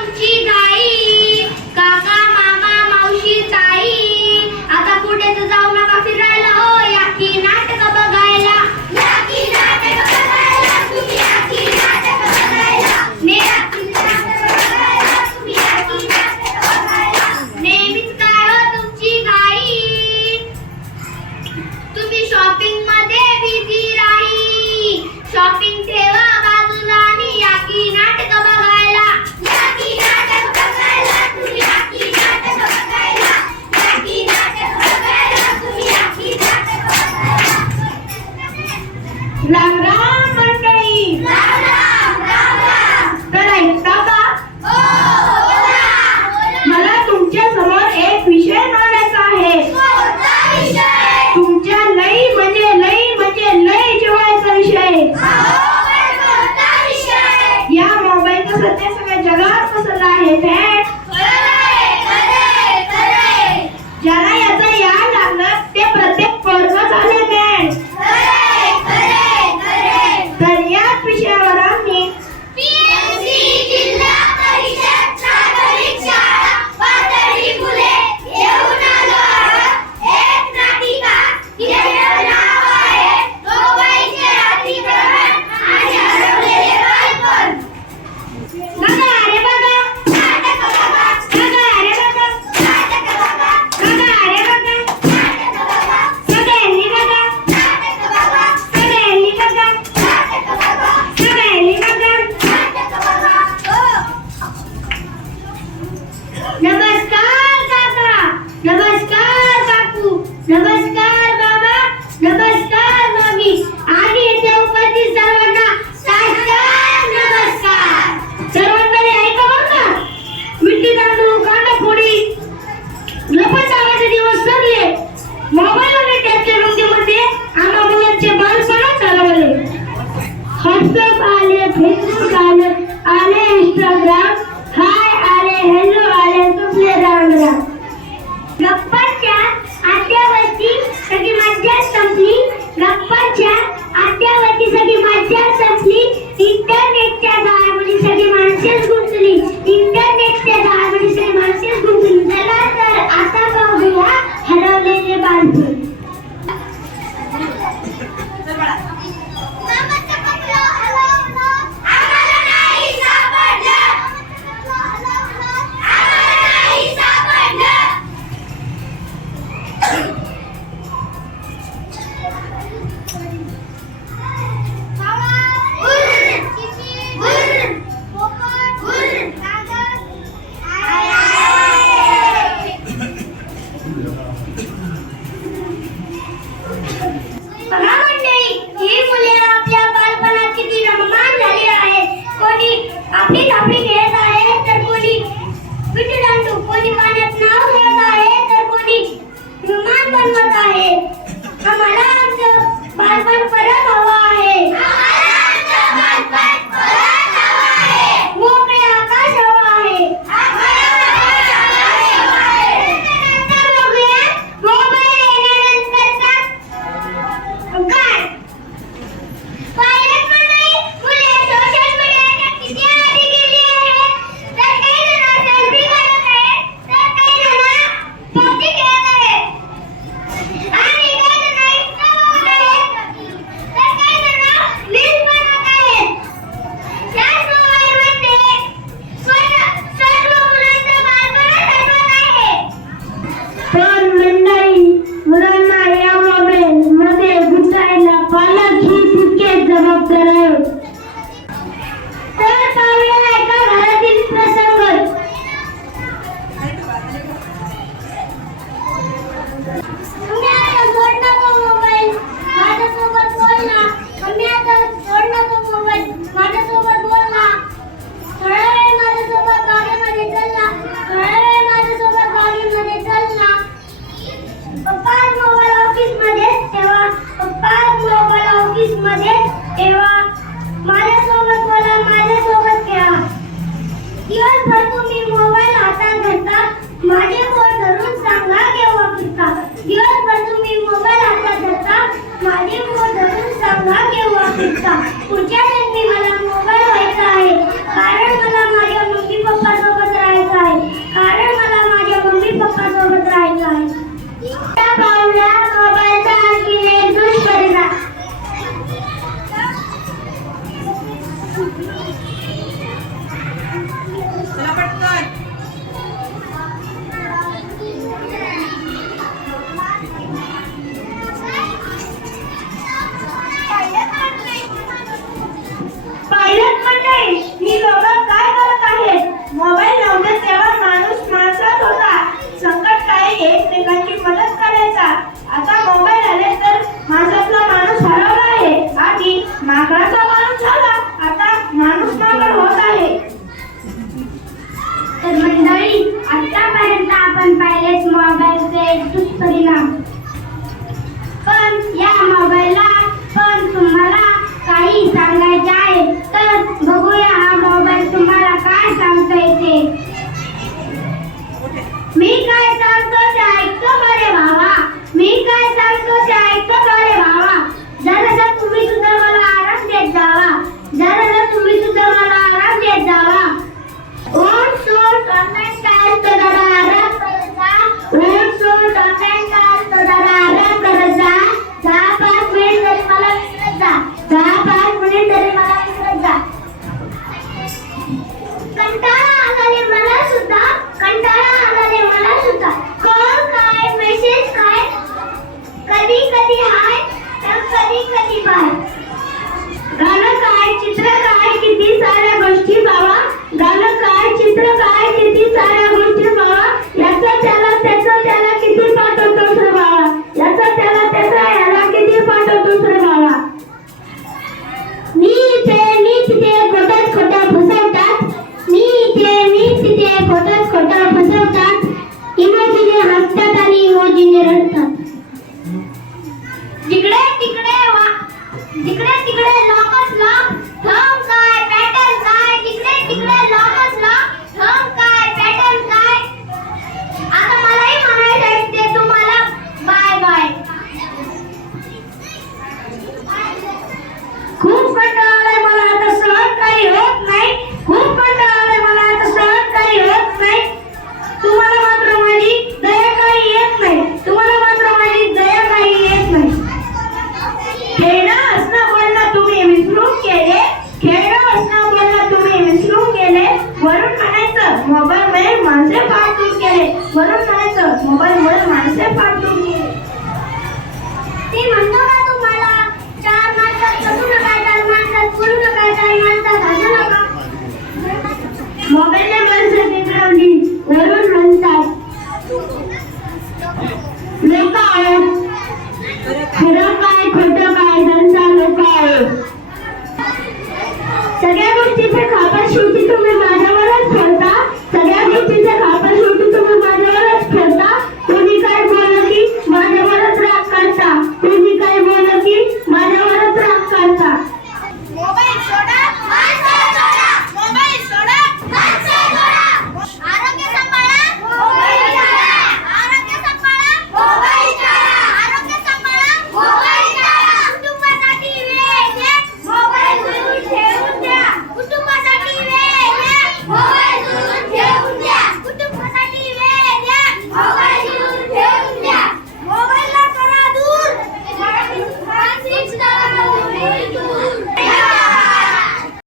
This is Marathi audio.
तुमची गाई, काका मामा मावशी ताई, आता कुठे तर जाऊ नका फिरायला हो, या की नाटक बघायला, या की नाटक बघायला, तुम्ही या की नाटक बघायला, या की नाटक बघायला, तुम्ही या की नाटक बघायला. नेहमीच काय हो तुमची गाई, तुम्ही शॉपिंग मध्ये बिझी राही, शॉपिंग ठेवा बाजूला आणि या की नाटक बघायला, या की नाटक बघायला, तुम्ही या की नाटक बघायला, या की नाटक बघायला, तुम्ही या की नाटक बघायला. राम राम मंडळी. राम राम राम राम. तर ऐकता का? हो बोला. मला तुमच्या समोर एक विषय मांडायचा आहे. कोणता विषय? तुमच्या लई म्हणजे लई जिव्हाळ्याचा विषय. अहो पण कोणता विषय? या मोबाईलचा सध्या सगळ्या जगात पसरला आहे फॅट. खरंय. ज्याला याचा याड लागलं ते प्रत्येक पोरगं झाले फॅट. तर याच विषयावर आम्ही PMC जिल्हा परिषद नागरिक शाळा पाथर्डी फुले घेऊन आलो आहोत एक नाटिका. तिचं नाव आहे मोबाईलचे अतिक्रमण आणि हरवलेले बालपण. बघा अरे बघा, नाटक बघा, बघा अरे बघा, नाटक बघा, बघा अरे बघा, नाटक बघा, सगळ्यांनी बघा, नाटक बघा, सगळ्यांनी बघा, नाटक बघा, सगळ्यांनी बघा. नाटक बघा. नमस्कार काका, नमस्कार काकू, नमस्कार बाबा, नमस्कार मामी आणि येथे उपस्थित सर्वांना साष्टांग नमस्कार. सर्वांकडे ऐका बरं का, विट्टी दांडू, कांडाफोडी, लपंडावाचे दिवस सरले. मोबाईलवर कॅप्चर रुंदीमध्ये आम्हा मुलांचे बालपणच हरवले. व्हॉट्सअप आले, फेसबुक आले इंस्टाग्राम, हाय आले, हॅलो आले, तुपले राम राम. गप्पांच्या आद्यावरती सगळी मज्जा संपली, गप्पांच्या आद्यावरती सगळी मज्जा संपली. इंटरनेटच्या जाळ्यामध्ये सगळी माणसेच गुंतली, इंटरनेटच्या जाळ्यामध्ये सगळी माणसेच गुंतली. चला तर आता बघूया हरवलेले बालपण. आम्हाला नाही सापडलं. बघा मंडळी, ही मुले आपल्या बालपणात किती रममाण झाली आहे. कोणी आपली थापडी खेळत आहे, तर कोणी विटी दांडू, कोणी पाण्यात नाव खेळत आहे, तर कोणी विमान बनवत आहे. आम्हाला आमचं बालपण परत हवं आहे. मोकळे आकाश हवं आहे. नंतर बघूया मोबाईल येण्यानंतरचा काय. पाहिलं पण नाही, मुले सोशल मीडियाच्या किती आधी गेली आहे. तर काही जण सेल्फी काढत आहेत, तर काही जण पबजी खेळत आहेत, आणि काही जण Insta बघत आहेत, तर काही जण रील्स बनवत आहेत. याच मोबाईलमध्ये सर्व मुलांचं बालपण हरवत आहे. पण मंडळी, मुलांना या मोबाईल मध्ये गुंतायला पालक ही तितकेच जबाबदार आहे. तर पाहूया एका घरातील प्रसंग. तुम्ही आता जोड नको मोबाईल, माझ्यासोबत बोल ना. तुम्ही आता जोड नको मोबाईल, माझ्यासोबत बोल ना. थोडा वेळ माझ्यासोबत बागेमध्ये चल ना, थोडा वेळ माझ्यासोबत बागेमध्ये चल ना. पप्पा मोबाईल ऑफिसमध्ये ठेवा, पप्पा मोबाईल ऑफिसमध्ये ठेवा. माझ्यासोबत बोला, माझ्यासोबत खेळा. दिवसभर तुम्ही मोबाईल हातात धरता, माझे बोट धरून सांगा केव्हा फिरता. दिवसभर तुम्ही मोबाईल हातात धरता, माझे बोट धरून सांगा केव्हा फिरता. पुढच्या जन्मी मला मोबाईल व्हायचा आहे, कारण मला माझ्या मम्मी पप्पा सोबत मोबाईलचे दुष्परिणाम. पण या मोबाईलला पण तुम्हाला काही सांगायचे आहे तर बघूया हा मोबाईल तुम्हाला काय सांगता येते. मी काय सांगतो ते ऐकतो बरे भावा. मी काय सांगतो ते ऐकतो बरे भावा. जरा तुम्ही सुद्धा मला आराम देत जावा. जरा तुम्ही सुद्धा मला आराम देत जावा. ऊन सूट ऑनलाईन काय असतं जरा आराम करत जा. ऊन सूट ऑनलाईन काय असतं जरा आराम करत जा. 10-5 मिनिट तरी मला विसरत जा. 10-5 मिनिट तरी मला विसरत जा. कंटाळा आलाय मला सुद्धा. कंटाळा आलाय मला सुद्धा. कॉल काय मेसेज काय कधी कधी हाय तर कधी कधी बाय. गाणं काय चित्र काय किती साऱ्या गोष्टी बाबा. गाणं काय चित्र काय किती साऱ्या गोष्टी बाबा. याचा त्याला किती पाठवतो सर बाबा. याचा त्याला याला किती पाठवतो सर बाबा. मी तिथे खोटं फसवतात. मी तिथे खोटं फसवतात. इमोजीने हसतात आणि इमोजीने रडतात. जिकडे तिकडे लॉकच लॉक. थंब काय पॅटर्न काय. जिकडे लॉकच लॉक. थंब काय पॅटर्न काय. आता मलाही म्हणायचं आहे ते तुम्हाला बाय बाय. खूप कंटाळा आलाय मला आता सहन काही होत नाही. खूप कंटाळा आलाय मला आता सहन काही होत नाही. तुम्हाला मात्र माझी दया काही येत नाही. तुम्हाला मात्र माझी दया काही येत नाही. खेळणं हसणं बोलणं तुम्ही विसरून गेले. खेळणं हसणं बोलणं तुम्ही विसरून गेले. वरून म्हणायचं मोबाईलमुळे माणसे फार दूर गेले. वरून म्हणायचं मोबाईलमुळे माणसे फार दूर गेले. ती म्हणतो का तुम्हाला 4 माणसात बसू नका. 4 माणसात बोलू नका. 4 माणसात हसू नका. मोबाईल